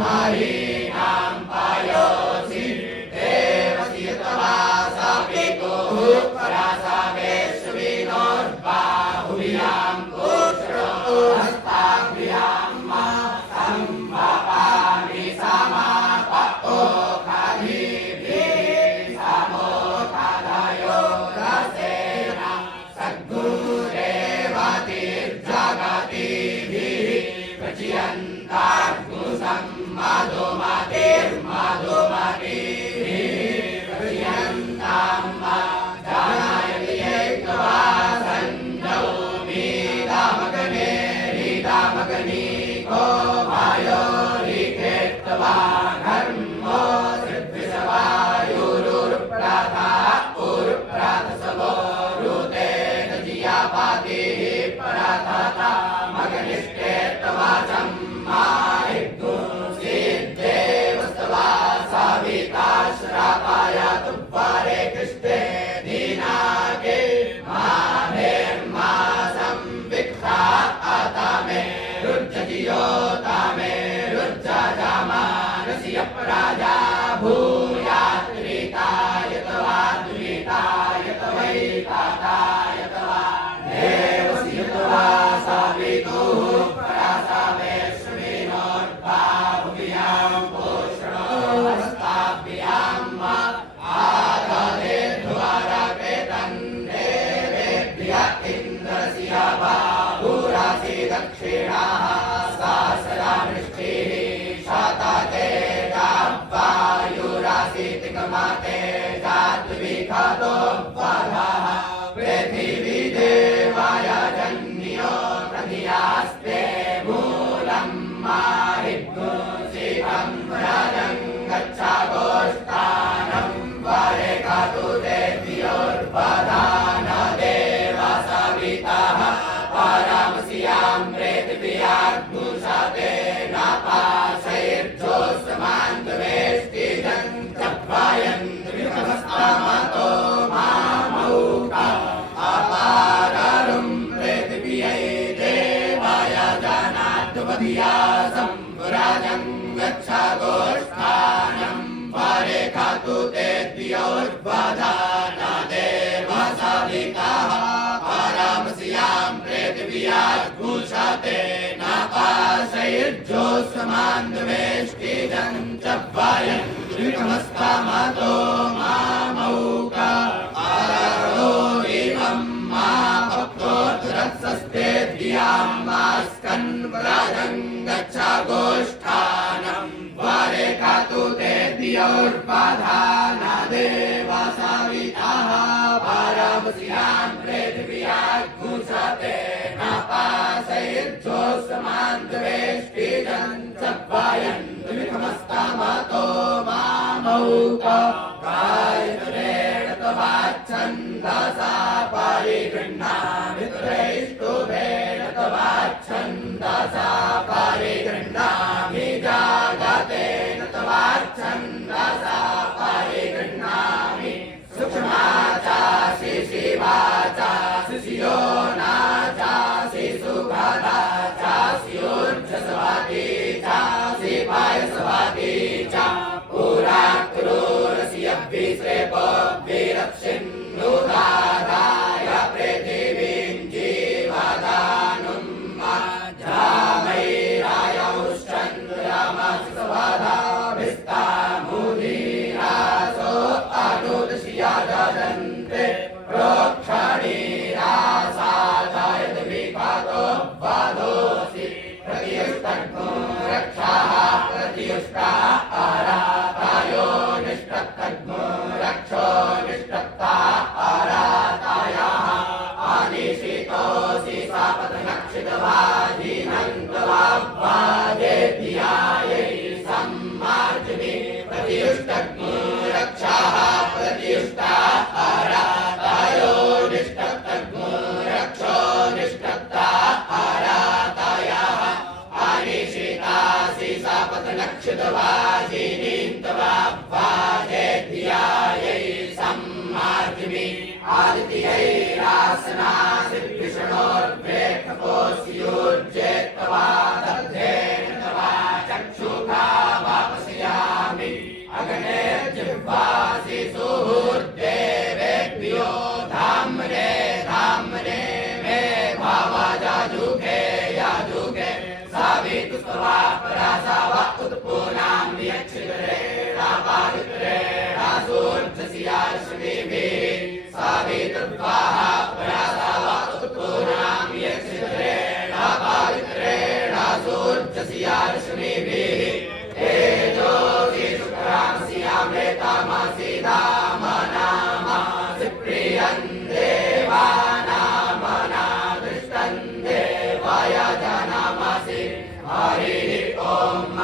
महीनां पायोऽसि देवसि यतवा सापितुः परासावेश्विनोर्बाहुभ्यां पुष्णो हस्ताभ्यां मा संवपामि समापो खादिभिः समोखादयो रसेन सद्गुरेवतिर्जगतिभिः प्रचयन्ताग्मुसं मधुमतिर्मधुमतिभिः प्रचयन्तां जानयति एकवा सञ्जौ मीदामगने रीदामगनीको वायोरिकेत्वा घर्मो सिद्धिसवायुरुप्रथा उरुप्रथसवो रुतेन जियापातिः प्रथता मगनिष्ठेत्वाचं माहिग्गु सिद्धेवस्तवा साविता श्रापायातु वारे कृष्टे दीनाके माभेर्मासं विक्ता आतामे रुज्जतियो तामे रुज्जाजामानसि अपराजा भूयात्रितायतवा द्वितायतवैतातायतवा देवसि यतवा सावितुः परासावेश्विनोर्बाहुभ्यां पुष्णो हस्ताभ्यां मा आददे द्वारकेतं देवेभ्य इन्द्रस्य बाहुरासि दक्षिणाः सहस्रा वृष्टिः शतते वायुरासि तिकमते जात्विखातो वधः पृथिवी देवाय जन्यो प्रधियास्ते मूलं माहिग्गु शिवं व्रजं गच्छ गोष्ठानं वरे खातु देव्योर्वधान देव सवितः परामस्यां पृथिव्याग्मुषते नापाशैर्जोत्समान्तवेष्टिजं चप्पायन्द्रिकमस्तमतो मामौका अपाररुं पृथिव्यै देवाय जानाद्वधिया संव्राजं गच्छ गोष्ठानं वरे खातु तेद्योर्वधान देव सवितः परामस्यां पृथिव्याग्मुषते नापाशैर्जोत्समान्तवेष्टिजं चप्पायन्द्रिकमस्तमतो मामौका अररो इमं मा भक्तोऽर्थरत्सस्ते धियां मास्कन्व्रजं गच्छ गोष्ठानं वरे खातु तेद्योर्वधान देव सवितः परामस्यां पृथिव्याग्मुषते नापाशैर्जोत्समान्तवेष्टिजं चप्पायन्द्रिकमस्तमतो मामौका कायतुरेण तवाच्छन्दसा परिगृह्णामि तुरैष्टुभेण तवाच्छन्दसा परिगृह्णामि जागतेन तवाच्छन्दसा परिगृह्णामि सूक्ष्मा चासि शिवा चासि शियोना चासि सुखदा चासि ऊर्ध्वस्वती चासि पायस्वती च पुरा क्रूरसि अभ्यश्रेपोऽभिरक्षिन्नुदादाय पृथिवीं जीवदानुं जामैरायौश्चन्द्रमसि स्वधाभिस्तामुदीरासो अनुदशिया ददन्ते प्रोक्षणीरासादाय विपातो वधोऽसि प्रतियुष्टग्नो रक्षाः प्रतियुष्टा आरातायो निष्टग्नो रक्षो निष्टक्ता आरातायाः आनिशितोऽसि सापदनक्षितवाधीनन्तवादेध्यायै सम्मार्जनि प्रतियुष्टग्नो रक्षाः प्रतियुष्टा आरातायो निष्टग्नो रक्षो निष्टक्ता आरातायाः आनिशितासि सापदनक्षितवाधीनीन्तवादेध्यायै सम्मार्जनि आदित्यैरासनासिद्धिषणोर्वेक्षपोऽस्योर्जेत्तवा दग्धेन तवा चक्षुषा तमसि धाम नामासि प्रियं देवानामनादृष्टं देवाय जनमसि हरिः ॐ